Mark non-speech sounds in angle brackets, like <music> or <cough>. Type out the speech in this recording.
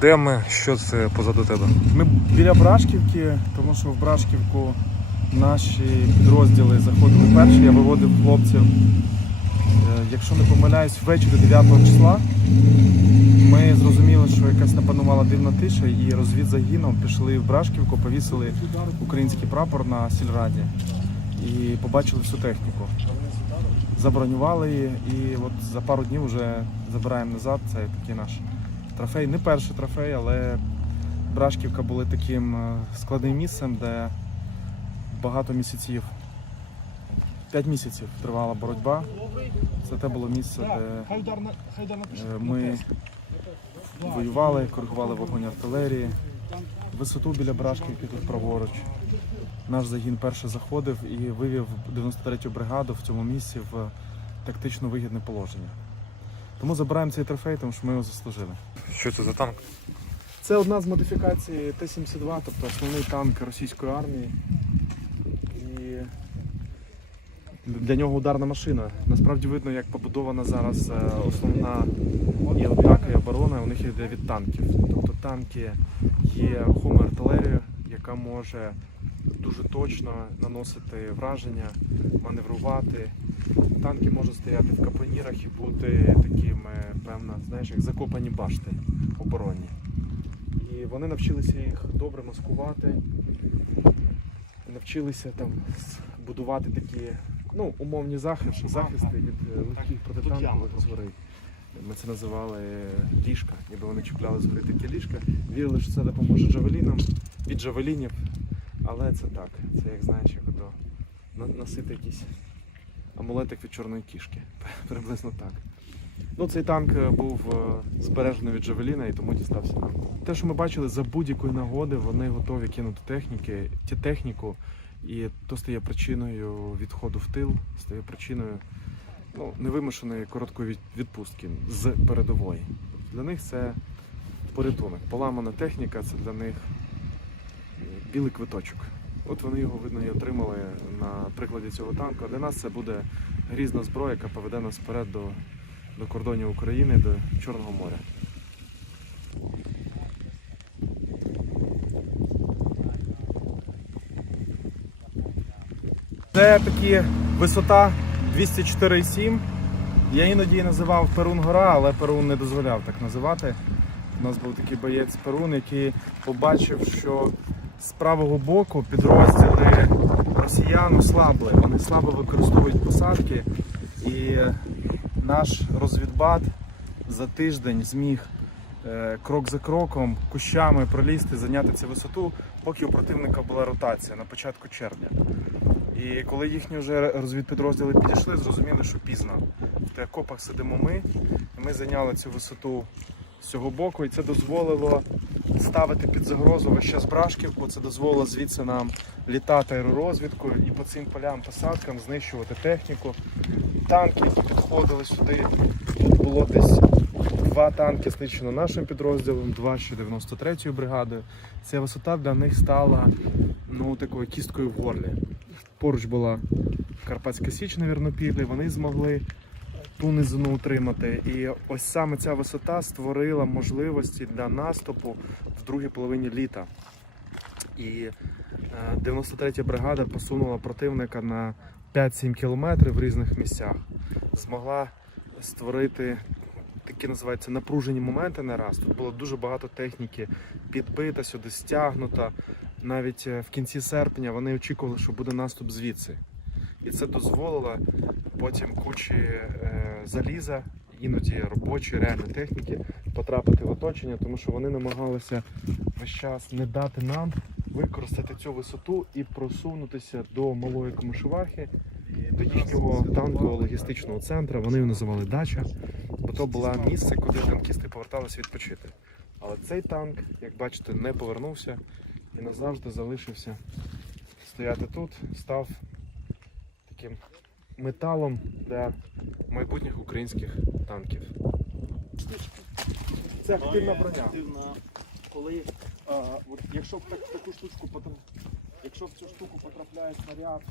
Де ми? Що це позаду тебе? Ми біля Брашківки, тому що в Брашківку наші підрозділи заходили перші. Я виводив хлопців, е, якщо не помиляюсь, ввечері 9 числа. Ми зрозуміли, що якась напанувала дивна тиша, і розвідзагіном пішли в Брашківку, повісили український прапор на сільраді і побачили всю техніку. Забронювали її, і от за пару днів вже забираємо назад. Це такий наш трофей. Не перший трофей, але Брашківка були таким е, складним місцем, де багато місяців, 5 місяців тривала боротьба. Це те було місце, де е, ми воювали, коригували вогонь артилерії. Висоту біля Брашківки тут праворуч. Наш загін перший заходив і вивів 93-ю бригаду в цьому місці в тактично вигідне положення. Тому забираємо цей трофей, тому що ми його заслужили. Що це за танк? Це одна з модифікацій Т-72, тобто основний танк російської армії. І для нього ударна машина. Насправді видно, як побудована зараз е, основна і атака, і оборона у них йде від танків. Тобто танки є рухомою артилерією, яка може дуже точно наносити враження, маневрувати. Танки можуть стояти в капонірах і бути такими, певно, знаєш, як закопані башти оборонні. І вони навчилися їх добре маскувати, навчилися там будувати такі ну, умовні захисти, захисти від е, легких протитанкових згори. Ми це називали ліжка, ніби вони чіпляли згори такі ліжка. Вірили, що це допоможе джавелінам від джавелінів. Але це так. Це як знаєш, як ото носити якийсь амулетик від чорної кішки. <laughs> Приблизно так. Ну, цей танк е, був е, збережений від Джавеліна і тому дістався нам. Те, що ми бачили, за будь-якої нагоди вони готові кинути техніки, ті техніку, і то стає причиною відходу в тил, стає причиною ну, невимушеної короткої відпустки з передової. Для них це порятунок. Поламана техніка це для них білий квиточок. От вони його видно і отримали на прикладі цього танку. Для нас це буде грізна зброя, яка поведе нас вперед до до кордонів України, до Чорного моря. Це такі висота 204,7. Я іноді називав Перун Гора, але Перун не дозволяв так називати. У нас був такий боєць Перун, який побачив, що з правого боку підрозділи росіян ослабли. Вони слабо використовують посадки. І наш розвідбат за тиждень зміг е, крок за кроком кущами пролізти, зайняти цю висоту, поки у противника була ротація на початку червня. І коли їхні вже розвідпідрозділи підійшли, зрозуміли, що пізно. В окопах сидимо ми. Ми зайняли цю висоту з цього боку, і це дозволило ставити під загрозу весь час Брашківку. Це дозволило звідси нам літати аеророзвідкою і по цим полям посадкам знищувати техніку. Танки, які підходили сюди, тут було десь два танки знищено нашим підрозділом, два ще 93-ю бригадою. Ця висота для них стала ну, такою кісткою в горлі. Поруч була Карпатська Січ на Вірнопіллі, вони змогли ту низину утримати. І ось саме ця висота створила можливості для наступу в другій половині літа. І е, 93-я бригада посунула противника на 5-7 кілометрів в різних місцях. Змогла створити такі називаються напружені моменти на раз. Тут було дуже багато техніки підбита, сюди стягнута. Навіть е, в кінці серпня вони очікували, що буде наступ звідси. І це дозволило потім кучі е, заліза, іноді робочої, реальної техніки потрапити в оточення, тому що вони намагалися весь час не дати нам використати цю висоту і просунутися до малої Комишувахи, до їхнього танкового логістичного центру. Вони його називали дача, бо то було місце, куди танкісти поверталися відпочити. Але цей танк, як бачите, не повернувся і назавжди залишився стояти тут, став таким металом для майбутніх українських танків. Це активна броня. Коли, а, от, якщо в так- таку штучку потрапляє, якщо в цю штуку потрапляє снаряд,